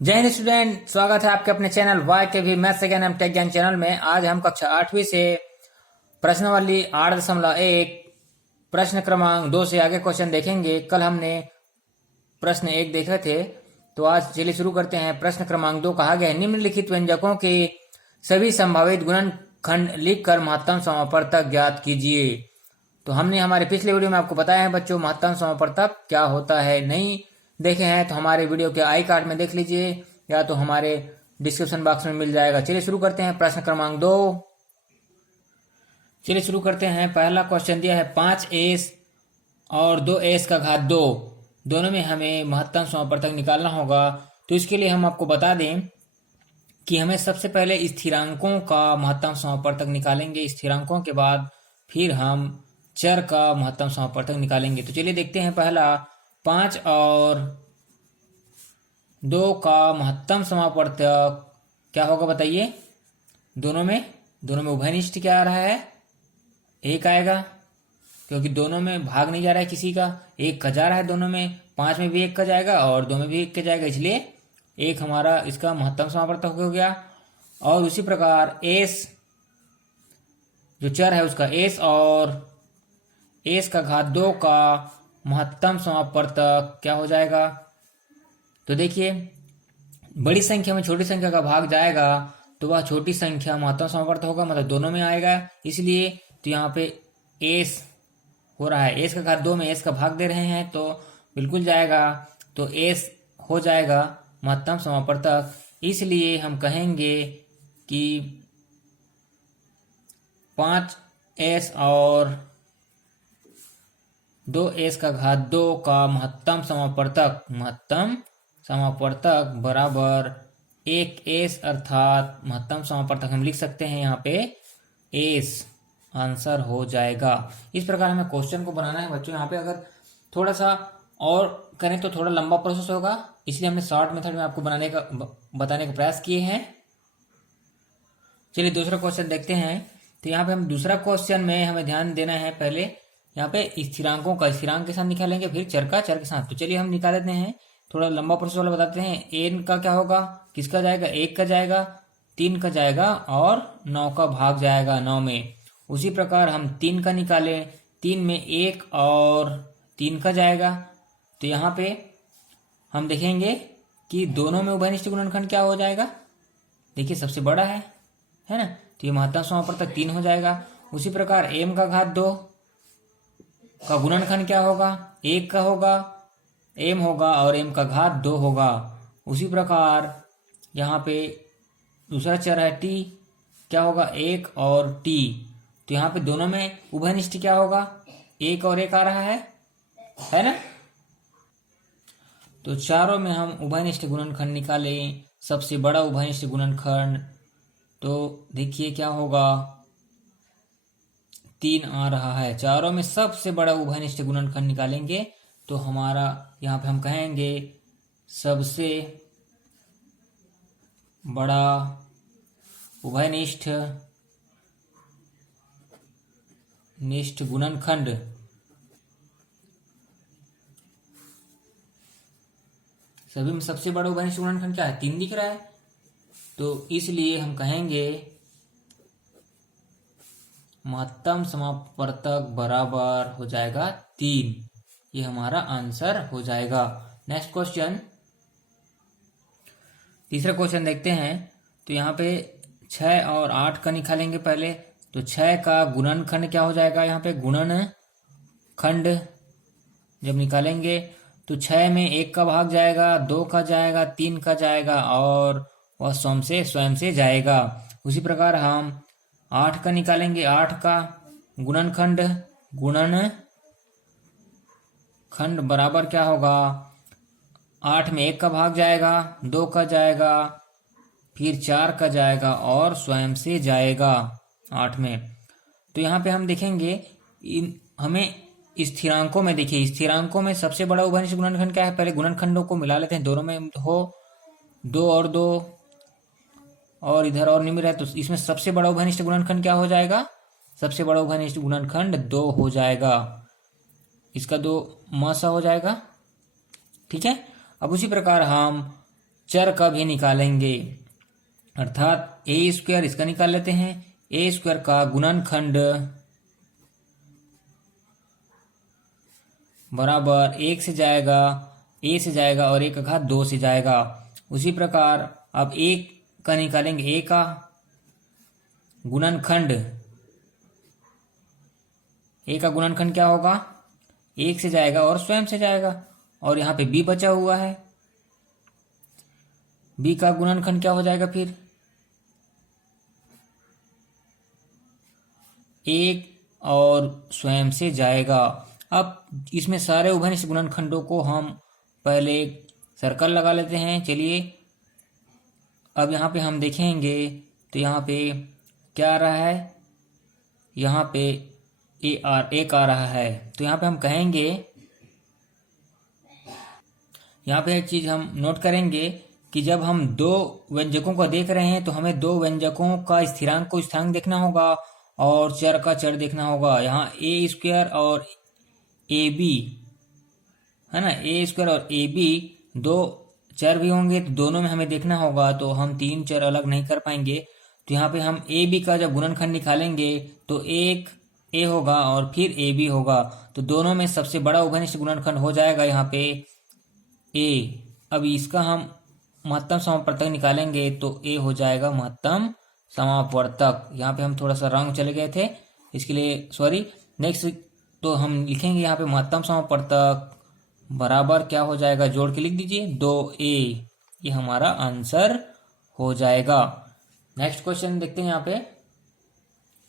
जय हिंद स्टूडेंट, स्वागत है आपके अपने चैनल वाई के भी मैथ्स अगेन एंड टेक ज्ञान चैनल में। आज हम कक्षा 8वीं से प्रश्नावली 8.1 प्रश्न क्रमांक 2 से आगे क्वेश्चन देखेंगे। कल हमने प्रश्न 1 देखे थे, तो आज चलिए शुरू करते हैं। प्रश्न क्रमांक 2 कहा गया है, निम्नलिखित व्यंजकों के सभी संभावित गुणनखंड लिखकर महत्तम समापवर्तक ज्ञात कीजिए। तो हमने हमारे पिछले वीडियो में आपको बताया है बच्चों, महत्तम समापवर्तक क्या होता है। नहीं देखे हैं तो हमारे वीडियो के आई कार्ड में देख लीजिए या तो हमारे डिस्क्रिप्शन बॉक्स में मिल जाएगा। चलिए शुरू करते हैं प्रश्न क्रमांक 2। चलिए शुरू करते हैं। पहला क्वेश्चन दिया है 5s और 2s का घात 2, दोनों में हमें महत्तम समापवर्तक निकालना होगा। तो इसके लिए हम आपको बता दें कि हमें सबसे पहले स्थिरांकों का महत्तम समापवर्तक निकालेंगे, स्थिरांकों के बाद फिर हम चर का महत्तम समापवर्तक निकालेंगे। तो चलिए देखते हैं। पहला 5 और 2 का महत्तम समापवर्तक क्या होगा बताइए। दोनों में उभयनिष्ठ क्या आ रहा है, 1 आएगा, क्योंकि दोनों में भाग नहीं जा रहा है किसी का, 1 का जा रहा है दोनों में। 5 में भी 1 का जाएगा और 2 में भी 1 का जाएगा, इसलिए 1 हमारा इसका महत्तम समापवर्तक हो गया। और उसी प्रकार s जो चर है उसका s और s का घात 2 का महत्तम समापवर्तक क्या हो जाएगा। तो देखिए, बड़ी संख्या में छोटी संख्या का भाग जाएगा तो वह छोटी संख्या महत्तम समापवर्तक होगा, मतलब दोनों में आएगा। इसलिए तो यहाँ पे s हो रहा है, s का घात 2 में s का भाग दे रहे हैं तो बिल्कुल जाएगा, तो s हो जाएगा महत्तम समापवर्तक। इसलिए हम कहेंगे कि 5s और 2s का घात 2 का महत्तम समापवर्तक बराबर 1s, अर्थात महत्तम समापवर्तक हम लिख सकते हैं यहाँ पे s आंसर हो जाएगा। इस प्रकार हमें क्वेश्चन को बनाना है बच्चों। यहाँ पे अगर थोड़ा सा और करें तो थोड़ा लंबा प्रोसेस होगा, इसलिए हमने शॉर्ट मेथड में आपको बताने का प्रयास किए हैं। चलिए दूसरा क्वेश्चन देखते हैं। तो यहाँ पे हम दूसरा क्वेश्चन में हमें ध्यान देना है, पहले यहाँ पे स्थिरांकों का स्थिरांक के साथ निकालेंगे, फिर चर का चर के साथ। तो चलिए हम निकाल लेते हैं, थोड़ा लंबा प्रोसेस वाला बताते हैं। n का क्या होगा, किसका जाएगा, 1 का जाएगा, 3 का जाएगा और 9 का भाग जाएगा 9 में। उसी प्रकार हम 3 का निकालें, 3 में 1 और 3 का जाएगा। तो यहाँ पे हम देखेंगे कि दोनों में उभयनिष्ठ गुणनखंड क्या हो जाएगा। देखिए सबसे बड़ा है ना, तो ये महत्तम समापवर्तक 3 हो जाएगा। उसी प्रकार m का घात 2 का गुणनखंड क्या होगा, 1 का होगा, m होगा और m का घात 2 होगा। उसी प्रकार यहाँ पे दूसरा चर है t, क्या होगा, 1 और t। तो यहाँ पे दोनों में उभयनिष्ठ क्या होगा, 1 और 1 आ रहा है ना। तो चारों में हम उभयनिष्ठ गुणनखंड निकालें। सबसे बड़ा उभयनिष्ठ गुणनखंड तो देखिए क्या होगा, 3 आ रहा है। चारों में सबसे बड़ा उभयनिष्ठ गुणनखंड निकालेंगे तो हमारा यहाँ पे हम कहेंगे सबसे बड़ा उभयनिष्ठ गुणनखंड सभी में सबसे बड़ा उभयनिष्ठ गुणनखंड क्या है, 3 दिख रहा है, तो इसलिए हम कहेंगे महत्तम समापवर्तक बराबर हो जाएगा 3। ये हमारा आंसर हो जाएगा। नेक्स्ट क्वेश्चन, तीसरा क्वेश्चन देखते हैं। तो यहाँ पे 6 और 8 का निकालेंगे पहले। तो 6 का गुणनखंड क्या हो जाएगा, यहाँ पे गुणनखंड जब निकालेंगे तो 6 में 1 का भाग जाएगा, 2 का जाएगा, 3 का जाएगा और वह स्वयं से जाएगा। उसी प्रकार हम 8 का निकालेंगे। 8 का गुणनखंड बराबर क्या होगा, 8 में 1 का भाग जाएगा, 2 का जाएगा, फिर 4 का जाएगा और स्वयं से जाएगा 8 में। तो यहाँ पे हम देखेंगे हमें स्थिरांकों में, देखिए स्थिरांकों में सबसे बड़ा उभयनिष्ठ गुणनखंड क्या है। पहले गुणनखंडों को मिला लेते हैं, दोनों में हो 2 और 2 और इधर और नहीं मिला है, तो इसमें सबसे बड़ा उभयनिष्ठ गुणनखंड क्या हो जाएगा, सबसे बड़ा उभयनिष्ठ गुणनखंड 2 हो जाएगा। इसका 2 म सा हो जाएगा, ठीक है। अब उसी प्रकार हम चर का भी निकालेंगे, अर्थात ए स्क्वायर इसका निकाल लेते हैं। ए स्क्वायर का गुणनखंड बराबर एक से जाएगा, ए से जाएगा और ए का घात 2 से जाएगा। उसी प्रकार अब एक का निकालेंगे, ए का गुणनखंड, ए का गुणनखंड क्या होगा, एक से जाएगा और स्वयं से जाएगा। और यहाँ पे बी बचा हुआ है, बी का गुणनखंड क्या हो जाएगा फिर, एक और स्वयं से जाएगा। अब इसमें सारे उभयनिष्ठ गुणनखंडों को हम पहले सर्कल लगा लेते हैं। चलिए अब यहाँ पे हम देखेंगे तो यहाँ पे क्या आ रहा है, यहाँ पे एक आ रहा है। तो यहाँ पे हम कहेंगे, यहाँ पे एक चीज हम नोट करेंगे कि जब हम दो व्यंजकों को देख रहे हैं तो हमें दो व्यंजकों का स्थिरांक को स्थिरांक देखना होगा और चर का चर देखना होगा। यहाँ ए स्क्वायर और ए बी है ना, ए स्क्वायर और ए बी दो चर भी होंगे तो दोनों में हमें देखना होगा, तो हम तीन चर अलग नहीं कर पाएंगे। तो यहाँ पे हम ए बी का जब गुणनखंड निकालेंगे तो एक ए होगा और फिर ए बी होगा, तो दोनों में सबसे बड़ा उभयनिष्ठ गुणनखंड हो जाएगा यहाँ पे ए। अब इसका हम महत्तम समापवर्तक निकालेंगे तो ए हो जाएगा महत्तम समापवर्तक। यहाँ पे हम थोड़ा सा रंग चले गए थे, इसके लिए सॉरी। नेक्स्ट तो हम लिखेंगे यहाँ पे महत्तम समापवर्तक बराबर क्या हो जाएगा, जोड़ के लिख दीजिए 2a, ये हमारा आंसर हो जाएगा। नेक्स्ट क्वेश्चन देखते हैं, यहाँ पे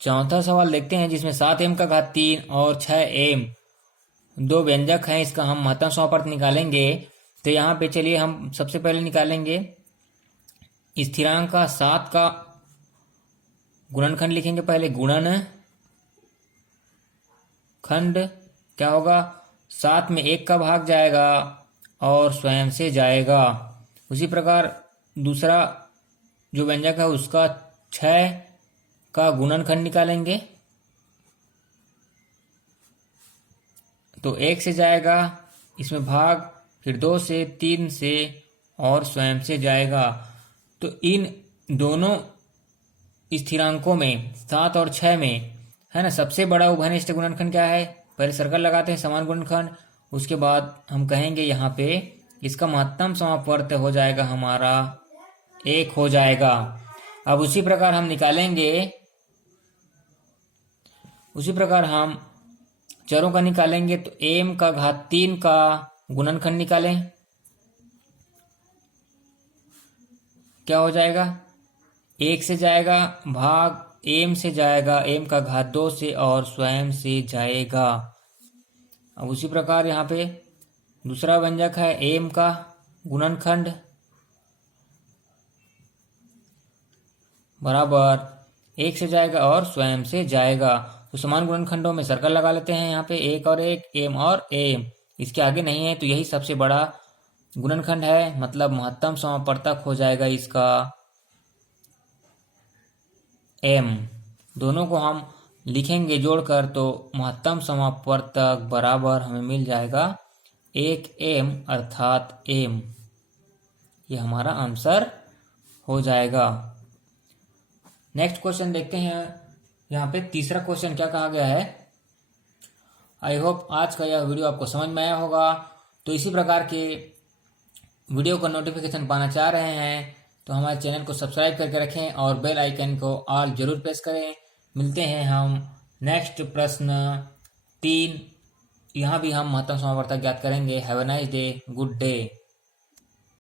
चौथा सवाल देखते हैं जिसमें 7m का घात 3 और 6m दो व्यंजक हैं, इसका हम महत्तम समापवर्तक निकालेंगे। तो यहाँ पे चलिए हम सबसे पहले निकालेंगे स्थिरांक का 7 का गुणनखंड लिखेंगे। पहले गुणन खंड क्या होगा, 7 में 1 का भाग जाएगा और स्वयं से जाएगा। उसी प्रकार दूसरा जो व्यंजक है उसका 6 का गुणनखंड निकालेंगे तो 1 से जाएगा, इसमें भाग, फिर 2 से, 3 से और स्वयं से जाएगा। तो इन दोनों स्थिरांकों में 7 और 6 में है ना, सबसे बड़ा उभयनिष्ठ गुणनखंड क्या है, पहले सर्कल लगाते हैं समान गुणनखंड। उसके बाद हम कहेंगे यहाँ पे इसका महत्तम समापवर्त हो जाएगा हमारा 1 हो जाएगा। अब उसी प्रकार हम निकालेंगे, उसी प्रकार हम चरों का निकालेंगे तो m का घात 3 का गुणनखंड निकालें, क्या हो जाएगा, 1 से जाएगा, भाग m से जाएगा, m का घात 2 से और स्वयं से जाएगा। अब उसी प्रकार यहाँ पे दूसरा व्यंजक है m का गुणनखंड बराबर 1 से जाएगा और स्वयं से जाएगा। तो समान गुणनखंडों में सर्कल लगा लेते हैं, यहाँ पे 1 और 1, m और m, इसके आगे नहीं है तो यही सबसे बड़ा गुणनखंड है, मतलब महत्तम समापवर्तक हो जाएगा इसका m। दोनों को हम लिखेंगे जोड़कर तो महत्तम समापवर्तक बराबर हमें मिल जाएगा 1m अर्थात m, ये हमारा आंसर हो जाएगा। नेक्स्ट क्वेश्चन देखते हैं, यहाँ पे तीसरा क्वेश्चन क्या कहा गया है। आई होप आज का यह वीडियो आपको समझ में आया होगा। तो इसी प्रकार के वीडियो का नोटिफिकेशन पाना चाह रहे हैं तो हमारे चैनल को सब्सक्राइब करके रखें और बेल आइकन को ऑल जरूर प्रेस करें। मिलते हैं हम नेक्स्ट प्रश्न 3, यहाँ भी हम महत्तम समापवर्तक ज्ञात करेंगे। Have a nice day, good day.